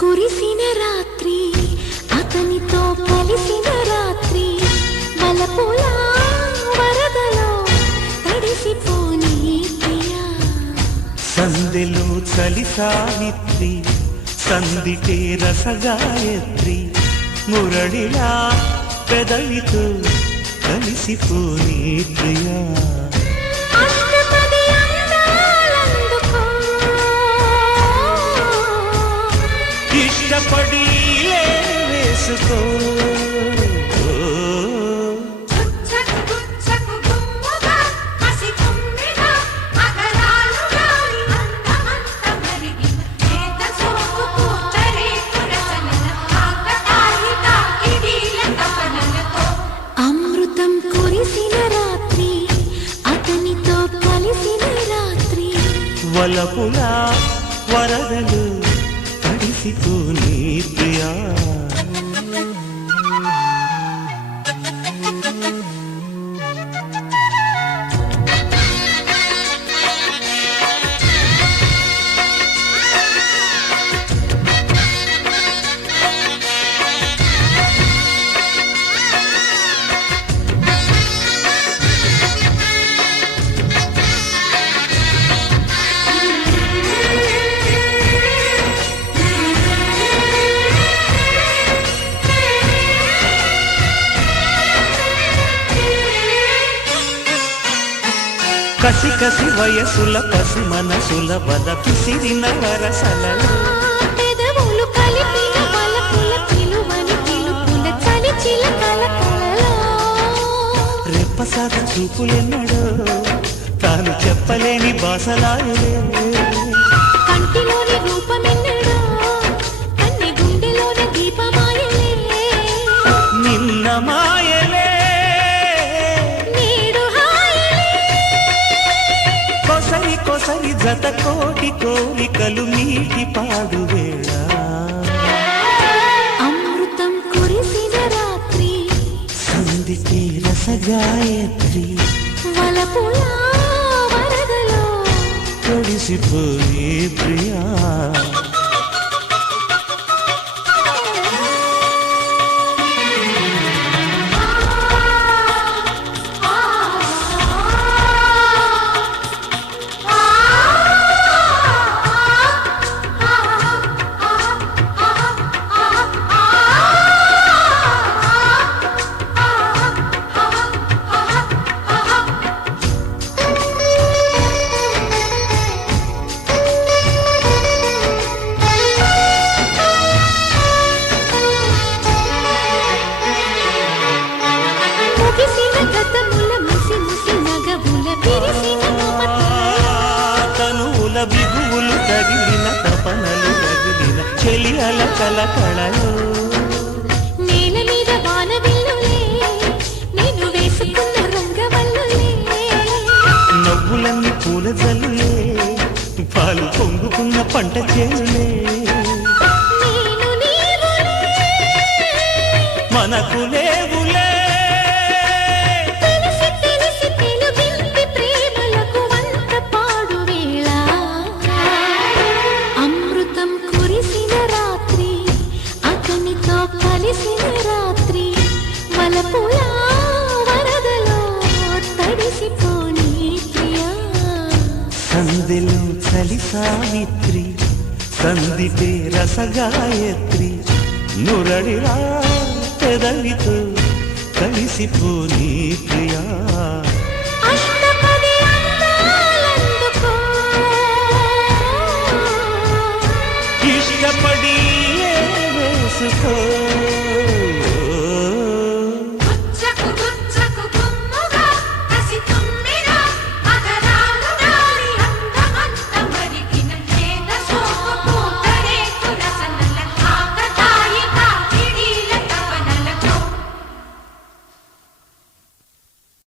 కురిసిన రాత్రి అతనితో కలిసిన రాత్రి వలపుల వరదలో తడిసిపోని ప్రియా సందెలో చలి సావిత్రి సందిటే రసగాయత్రి మురళిలా పెదవితో కలిసిపోని ప్రియా ఇష్టపడి వేసుకో అమృతం కురిసిన రాత్రి అతనితో కలిసిన రాత్రి వలపుల వరదలు తడిసిపోని ప్రియా కసి కసి వయసుల పసి మనసుల బల పిసిరిన వరసలలో పెదవులు కలిపిన వలపుల పిలువని పిలుపుల చలి చిలకల కలలో రెప్పసాగ చూపులెన్నడో తాను చెప్పలేని బాసలాయలే కంటిలోని రూపమెన్నడో కన్నె గుండెలోన దీపమాయలే నిన్న మాయలే కొసరి జత కోటి కోరికలు మీటి పాడు వేళ అమృతం కురిసిన రాత్రి సందితే రసగాయత్రి వలపుల వరదలో తడిసిపోయే ప్రియా తనువుల బిగువులు తగిలిన తపనలు తగిలిన చెలియల కలకళలో నేల మీద వానవిల్లులే నేను వేసుకున్న రంగవల్లులే నవ్వులన్నీ పూల జల్లులే పాలు పొంగుకున్న పంట చేనులే మనకు లేవులే కలిసిన రాత్రి వలపుల వరదలో తడిసిపోని ప్రియా సందెలో చలి సావిత్రి సందితే రసగాయత్రి మురళిలా పెదవితో కలిసిపోని ప్రియా